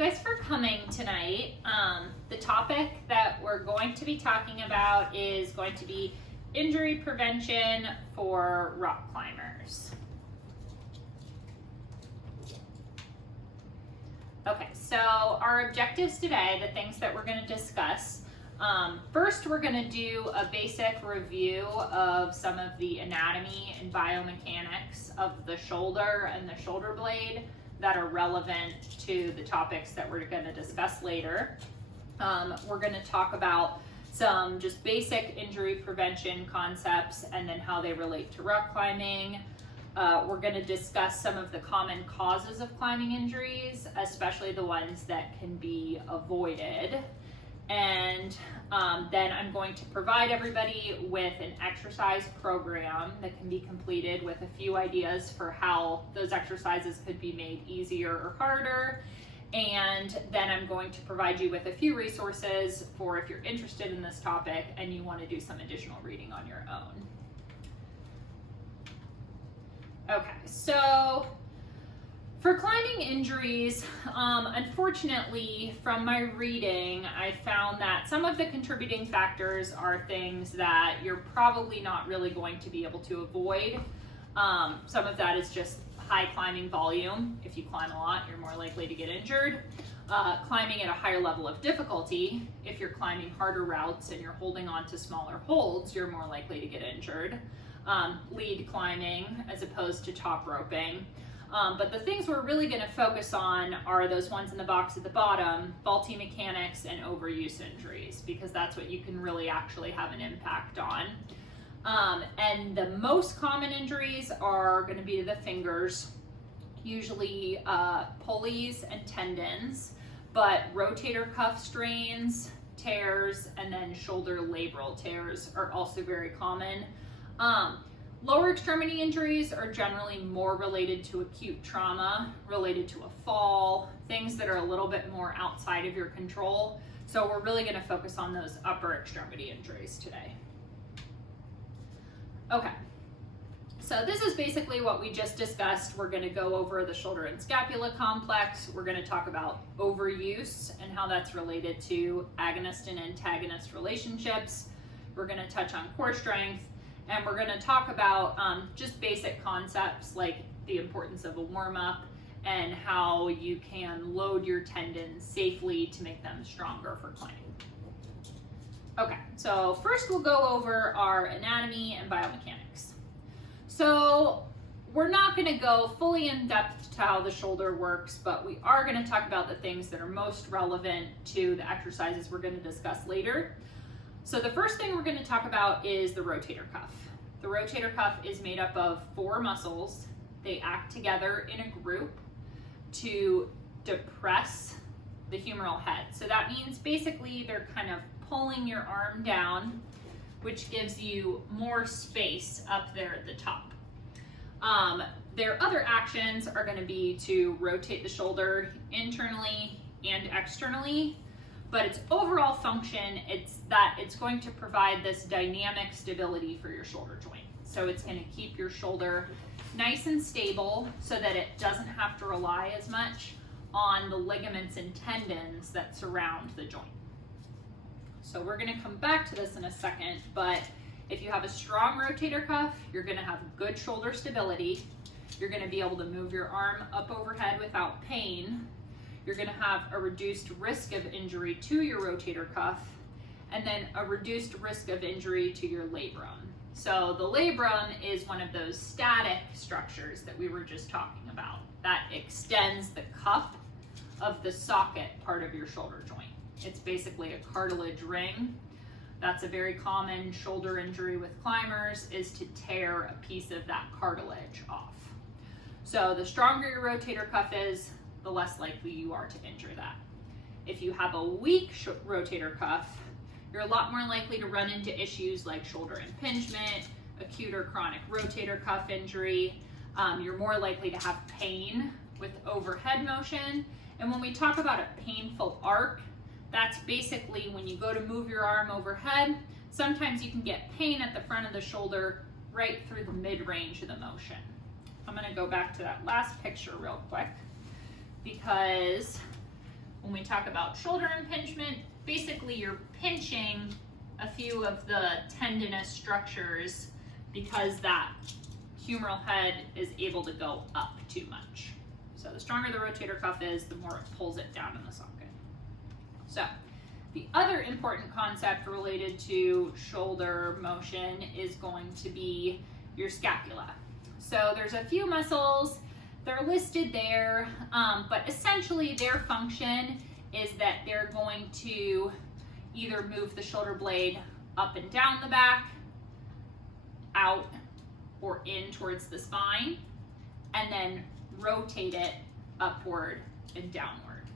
guys for coming tonight. The topic that we're going to be talking about is going to be injury prevention for rock climbers. Okay, so our objectives today, the things that we're going to discuss. First, we're going to do a basic review of some of the anatomy and biomechanics of the shoulder and the shoulder blade that are relevant to the topics that we're going to discuss later. We're going to talk about some just basic injury prevention concepts and then how they relate to rock climbing. We're going to discuss some of the common causes of climbing injuries, especially the ones that can be avoided. And then I'm going to provide everybody with an exercise program that can be completed with a few ideas for how those exercises could be made easier or harder. And then I'm going to provide you with a few resources for if you're interested in this topic and you want to do some additional reading on your own. Okay, so for climbing injuries, unfortunately, from my reading, I found that some of the contributing factors are things that you're probably not really going to be able to avoid. Some of that is just high climbing volume. If you climb a lot, you're more likely to get injured. Climbing at a higher level of difficulty, if you're climbing harder routes and you're holding on to smaller holds, you're more likely to get injured. Lead climbing as opposed to top roping. But the things we're really going to focus on are those ones in the box at the bottom, faulty mechanics and overuse injuries, because that's what you can really actually have an impact on. And the most common injuries are going to be to the fingers, usually pulleys and tendons, but rotator cuff strains, tears, and then shoulder labral tears are also very common. Lower extremity injuries are generally more related to acute trauma, related to a fall, things that are a little bit more outside of your control. So we're really going to focus on those upper extremity injuries today. Okay, so this is basically what we just discussed. We're going to go over the shoulder and scapula complex. We're going to talk about overuse and how that's related to agonist and antagonist relationships. We're going to touch on core strength. And we're going to talk about just basic concepts like the importance of a warm-up and how you can load your tendons safely to make them stronger for climbing. Okay, so first we'll go over our anatomy and biomechanics. So we're not going to go fully in depth to how the shoulder works, but we are going to talk about the things that are most relevant to the exercises we're going to discuss later. So the first thing we're going to talk about is the rotator cuff. The rotator cuff is made up of 4 muscles. They act together in a group to depress the humeral head. So that means basically they're kind of pulling your arm down, which gives you more space up there at the top. Their other actions are going to be to rotate the shoulder internally and externally. But its overall function, it's going to provide this dynamic stability for your shoulder joint. So it's going to keep your shoulder nice and stable so that it doesn't have to rely as much on the ligaments and tendons that surround the joint. So we're going to come back to this in a second, but if you have a strong rotator cuff, you're going to have good shoulder stability. You're going to be able to move your arm up overhead without pain. You're going to have a reduced risk of injury to your rotator cuff, and then a reduced risk of injury to your labrum. So the labrum is one of those static structures that we were just talking about that extends the cup of the socket part of your shoulder joint. It's basically a cartilage ring. That's a very common shoulder injury with climbers, is to tear a piece of that cartilage off. So the stronger your rotator cuff is, the less likely you are to injure that. If you have a weak rotator cuff, you're a lot more likely to run into issues like shoulder impingement, acute or chronic rotator cuff injury. You're more likely to have pain with overhead motion. And when we talk about a painful arc, that's basically when you go to move your arm overhead, sometimes you can get pain at the front of the shoulder right through the mid-range of the motion. I'm going to go back to that last picture real quick, because when we talk about shoulder impingement, basically you're pinching a few of the tendinous structures because that humeral head is able to go up too much. So the stronger the rotator cuff is, the more it pulls it down in the socket. So the other important concept related to shoulder motion is going to be your scapula. So there's a few muscles, they're listed there, but essentially their function is that they're going to either move the shoulder blade up and down the back, out or in towards the spine, and then rotate it upward and downward.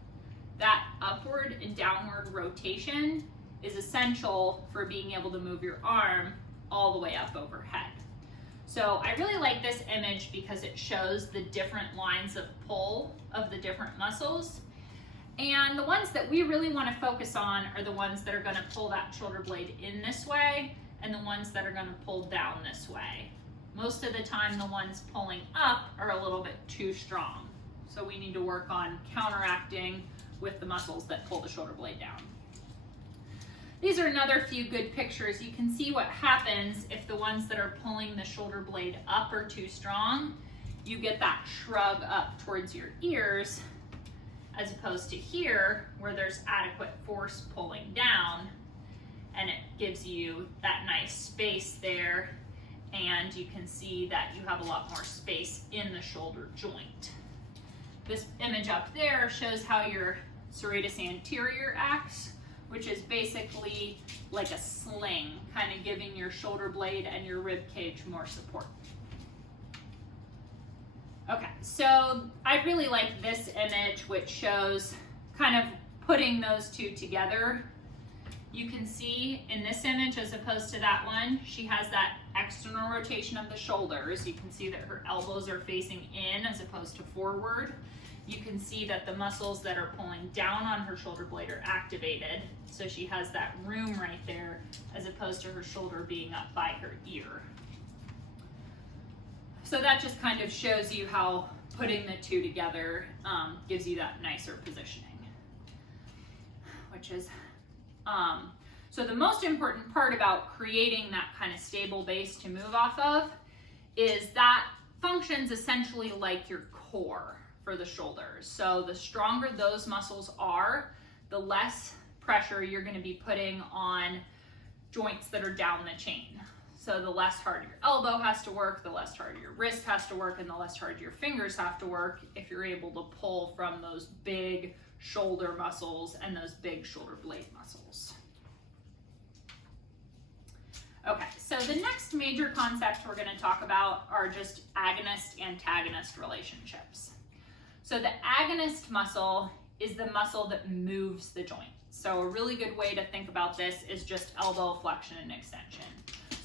That upward and downward rotation is essential for being able to move your arm all the way up overhead. So I really like this image because it shows the different lines of pull of the different muscles. And the ones that we really want to focus on are the ones that are going to pull that shoulder blade in this way and the ones that are going to pull down this way. Most of the time the ones pulling up are a little bit too strong. So we need to work on counteracting with the muscles that pull the shoulder blade down. These are another few good pictures. You can see what happens if the ones that are pulling the shoulder blade up are too strong. You get that shrug up towards your ears, as opposed to here where there's adequate force pulling down, and it gives you that nice space there, and you can see that you have a lot more space in the shoulder joint. This image up there shows how your serratus anterior acts, which is basically like a sling, kind of giving your shoulder blade and your rib cage more support. Okay, so I really like this image, which shows kind of putting those two together. You can see in this image, as opposed to that one, she has that external rotation of the shoulders. You can see that her elbows are facing in as opposed to forward. You can see that the muscles that are pulling down on her shoulder blade are activated. So she has that room right there, as opposed to her shoulder being up by her ear. So that just kind of shows you how putting the two together gives you that nicer positioning, which is, so the most important part about creating that kind of stable base to move off of is that functions essentially like your core for the shoulders. So the stronger those muscles are, the less pressure you're going to be putting on joints that are down the chain. So the less hard your elbow has to work, the less hard your wrist has to work, and the less hard your fingers have to work if you're able to pull from those big shoulder muscles and those big shoulder blade muscles. Okay, so the next major concept we're going to talk about are just agonist-antagonist relationships. So the agonist muscle is the muscle that moves the joint. So a really good way to think about this is just elbow flexion and extension.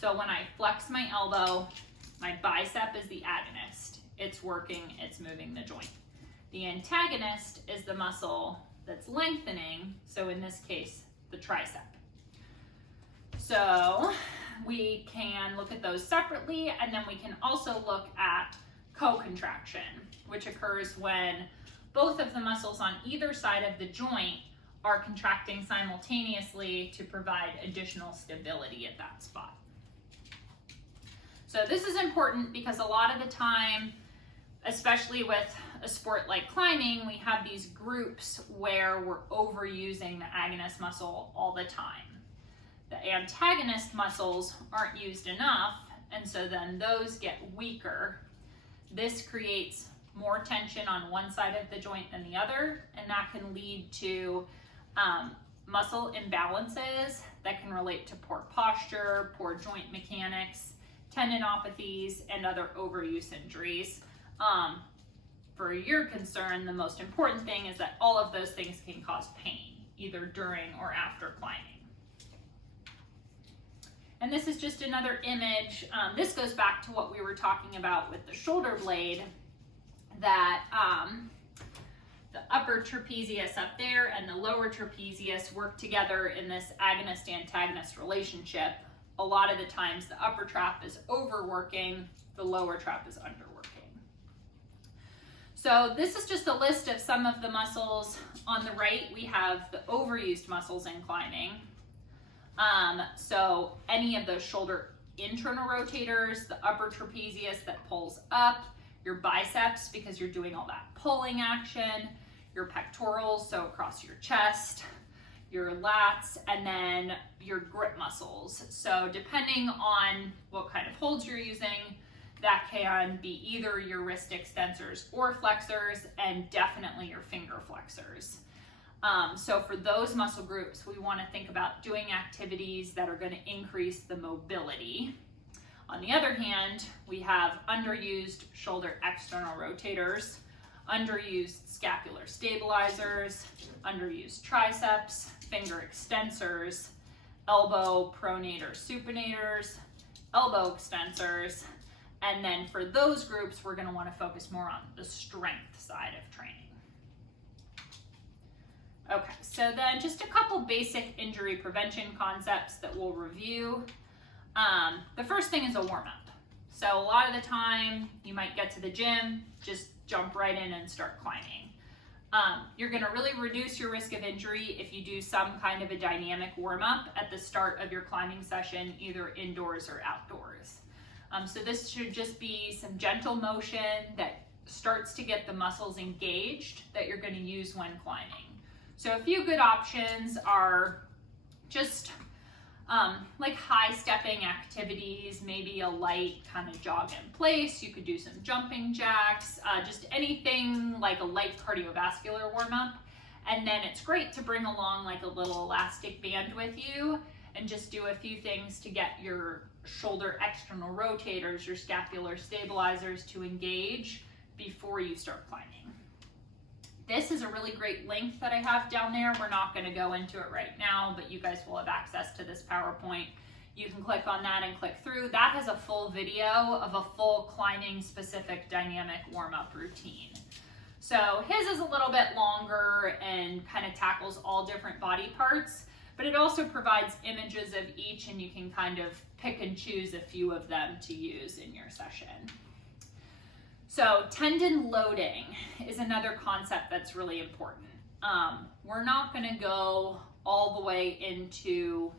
So when I flex my elbow, my bicep is the agonist. It's working, it's moving the joint. The antagonist is the muscle that's lengthening, so in this case, the tricep. So we can look at those separately, and then we can also look at co-contraction, which occurs when both of the muscles on either side of the joint are contracting simultaneously to provide additional stability at that spot. So this is important because a lot of the time, especially with a sport like climbing, we have these groups where we're overusing the agonist muscle all the time. The antagonist muscles aren't used enough, and so then those get weaker. This creates more tension on one side of the joint than the other, and that can lead to muscle imbalances that can relate to poor posture, poor joint mechanics, tendinopathies, and other overuse injuries. For your concern, the most important thing is that all of those things can cause pain, either during or after climbing. And this is just another image. This goes back to what we were talking about with the shoulder blade, that the upper trapezius up there and the lower trapezius work together in this agonist-antagonist relationship. A lot of the times the upper trap is overworking, the lower trap is underworking. So this is just a list of some of the muscles. On the right, we have the overused muscles in climbing. So any of those shoulder internal rotators, the upper trapezius that pulls up, your biceps because you're doing all that pulling action, your pectorals, so across your chest, your lats, and then your grip muscles. So depending on what kind of holds you're using, that can be either your wrist extensors or flexors, and definitely your finger flexors. So for those muscle groups, we want to think about doing activities that are going to increase the mobility. On the other hand, we have underused shoulder external rotators, underused scapular stabilizers, underused triceps, finger extensors, elbow pronator supinators, elbow extensors, and then for those groups, we're going to want to focus more on the strength side of training. Okay, so then just a couple basic injury prevention concepts that we'll review. The first thing is a warm-up. So a lot of the time, you might get to the gym, just jump right in and start climbing. You're going to really reduce your risk of injury if you do some kind of a dynamic warm-up at the start of your climbing session, either indoors or outdoors. So this should just be some gentle motion that starts to get the muscles engaged that you're going to use when climbing. So a few good options are just like high stepping activities, maybe a light kind of jog in place. You could do some jumping jacks, just anything like a light cardiovascular warm up. And then it's great to bring along like a little elastic band with you and just do a few things to get your shoulder external rotators, your scapular stabilizers to engage before you start climbing. This is a really great link that I have down there. We're not going to go into it right now, but you guys will have access to this PowerPoint. You can click on that and click through. That has a full video of a full climbing specific dynamic warm-up routine. So his is a little bit longer and kind of tackles all different body parts, but it also provides images of each and you can kind of pick and choose a few of them to use in your session. So tendon loading is another concept that's really important. We're not going to go all the way into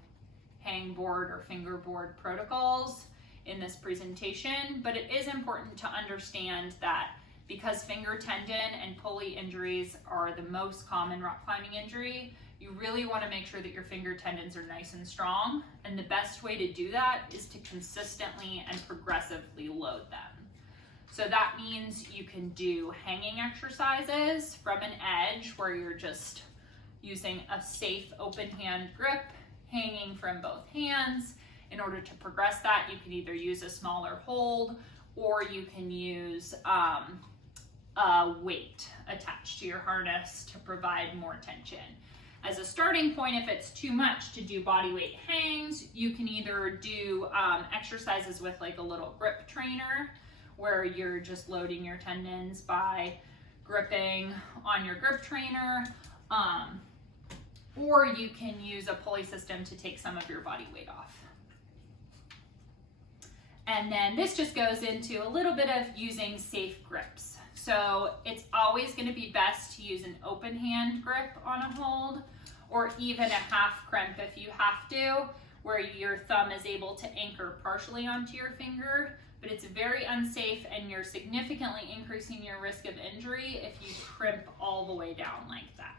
hangboard or fingerboard protocols in this presentation, but it is important to understand that because finger tendon and pulley injuries are the most common rock climbing injury, you really want to make sure that your finger tendons are nice and strong, and the best way to do that is to consistently and progressively load them. So that means you can do hanging exercises from an edge where you're just using a safe open hand grip, hanging from both hands. In order to progress that, you can either use a smaller hold or you can use a weight attached to your harness to provide more tension. As a starting point, if it's too much to do body weight hangs, you can either do exercises with like a little grip trainer where you're just loading your tendons by gripping on your grip trainer, or you can use a pulley system to take some of your body weight off. And then this just goes into a little bit of using safe grips. So it's always going to be best to use an open hand grip on a hold, or even a half crimp if you have to, where your thumb is able to anchor partially onto your finger, but it's very unsafe and you're significantly increasing your risk of injury if you crimp all the way down like that.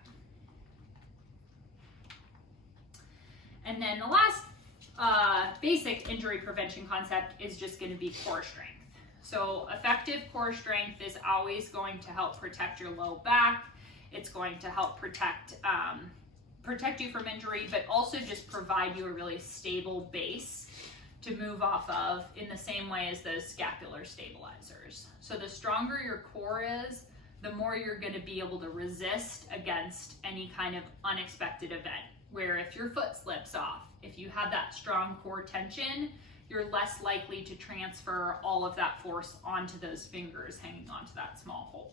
And then the last basic injury prevention concept is just going to be core strength. So effective core strength is always going to help protect your low back. It's going to help protect you from injury, but also just provide you a really stable base to move off of in the same way as those scapular stabilizers. So the stronger your core is, the more you're going to be able to resist against any kind of unexpected event, where if your foot slips off, if you have that strong core tension, you're less likely to transfer all of that force onto those fingers hanging onto that small hold.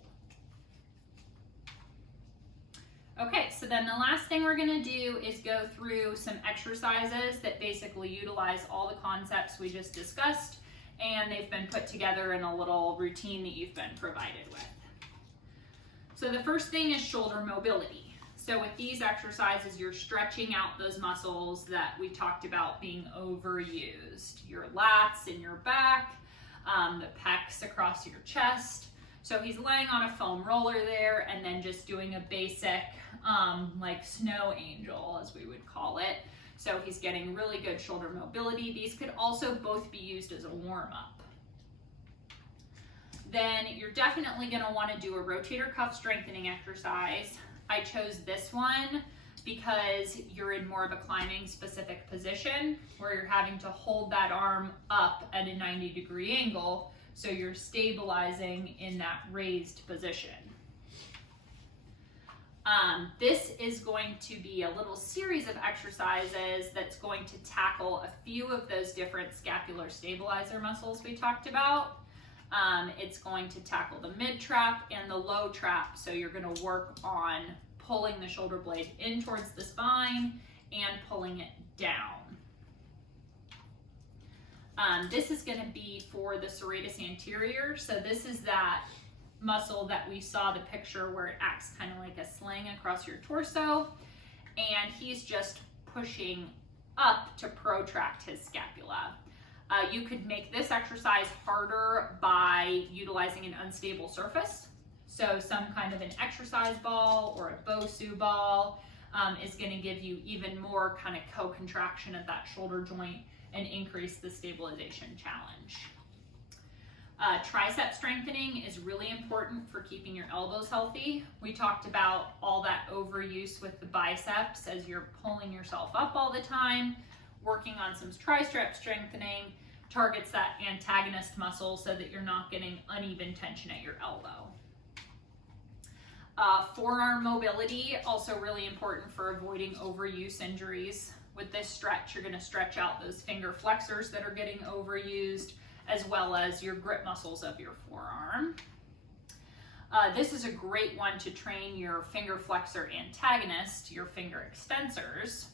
Okay, so then the last thing we're going to do is go through some exercises that basically utilize all the concepts we just discussed, and they've been put together in a little routine that you've been provided with. So the first thing is shoulder mobility. So with these exercises, you're stretching out those muscles that we talked about being overused. Your lats in your back, the pecs across your chest. So he's laying on a foam roller there and then just doing a basic like snow angel, as we would call it. So he's getting really good shoulder mobility. These could also both be used as a warm-up. Then you're definitely going to want to do a rotator cuff strengthening exercise. I chose this one because you're in more of a climbing specific position where you're having to hold that arm up at a 90-degree angle, so you're stabilizing in that raised position. This is going to be a little series of exercises that's going to tackle a few of those different scapular stabilizer muscles we talked about. It's going to tackle the mid trap and the low trap, so you're going to work on pulling the shoulder blade in towards the spine and pulling it down. This is going to be for the serratus anterior, so this is that muscle that we saw the picture where it acts kind of like a sling across your torso, and he's just pushing up to protract his scapula. You could make this exercise harder by utilizing an unstable surface. So some kind of an exercise ball or a Bosu ball is going to give you even more kind of co-contraction of that shoulder joint and increase the stabilization challenge. Tricep strengthening is really important for keeping your elbows healthy. We talked about all that overuse with the biceps as you're pulling yourself up all the time. Working on some tricep strengthening targets that antagonist muscle so that you're not getting uneven tension at your elbow. Forearm mobility, also really important for avoiding overuse injuries. With this stretch, you're going to stretch out those finger flexors that are getting overused, as well as your grip muscles of your forearm. This is a great one to train your finger flexor antagonist, your finger extensors.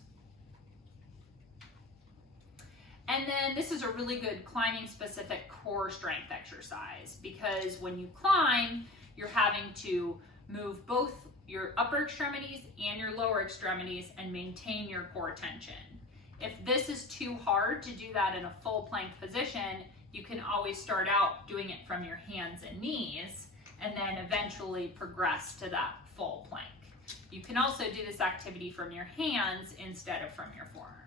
And then this is a really good climbing specific core strength exercise, because when you climb, you're having to move both your upper extremities and your lower extremities and maintain your core tension. If this is too hard to do that in a full plank position, you can always start out doing it from your hands and knees and then eventually progress to that full plank. You can also do this activity from your hands instead of from your forearms.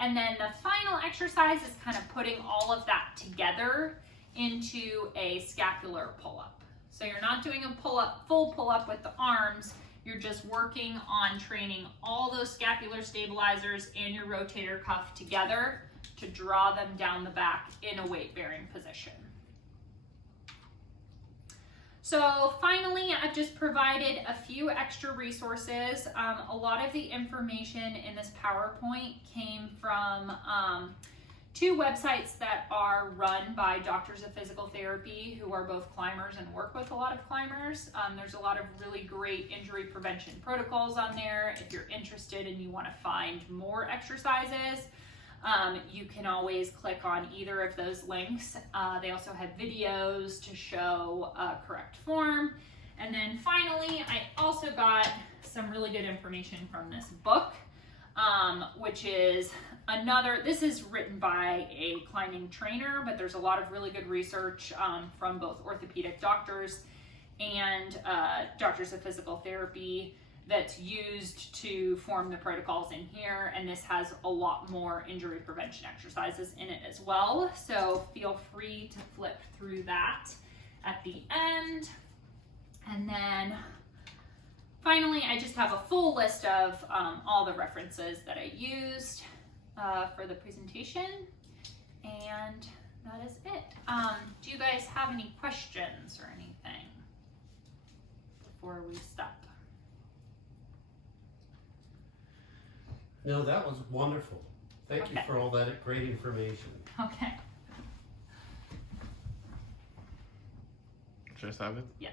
And then the final exercise is kind of putting all of that together into a scapular pull-up. So you're not doing a pull-up, full pull-up with the arms, you're just working on training all those scapular stabilizers and your rotator cuff together to draw them down the back in a weight-bearing position. So finally, I've just provided a few extra resources. A lot of the information in this PowerPoint came from two websites that are run by doctors of physical therapy who are both climbers and work with a lot of climbers. There's a lot of really great injury prevention protocols on there. If you're interested and you want to find more exercises, you can always click on either of those links. They also have videos to show correct form. And then finally, I also got some really good information from this book, which is this is written by a climbing trainer, but there's a lot of really good research from both orthopedic doctors and doctors of physical therapy that's used to form the protocols in here, and this has a lot more injury prevention exercises in it as well, so feel free to flip through that at the end. And then finally, I just have a full list of all the references that I used for the presentation, and that is it. Do you guys have any questions or anything before we stop? No, that was wonderful. Thank you for all that great information. Okay. Should I stop it? Yeah.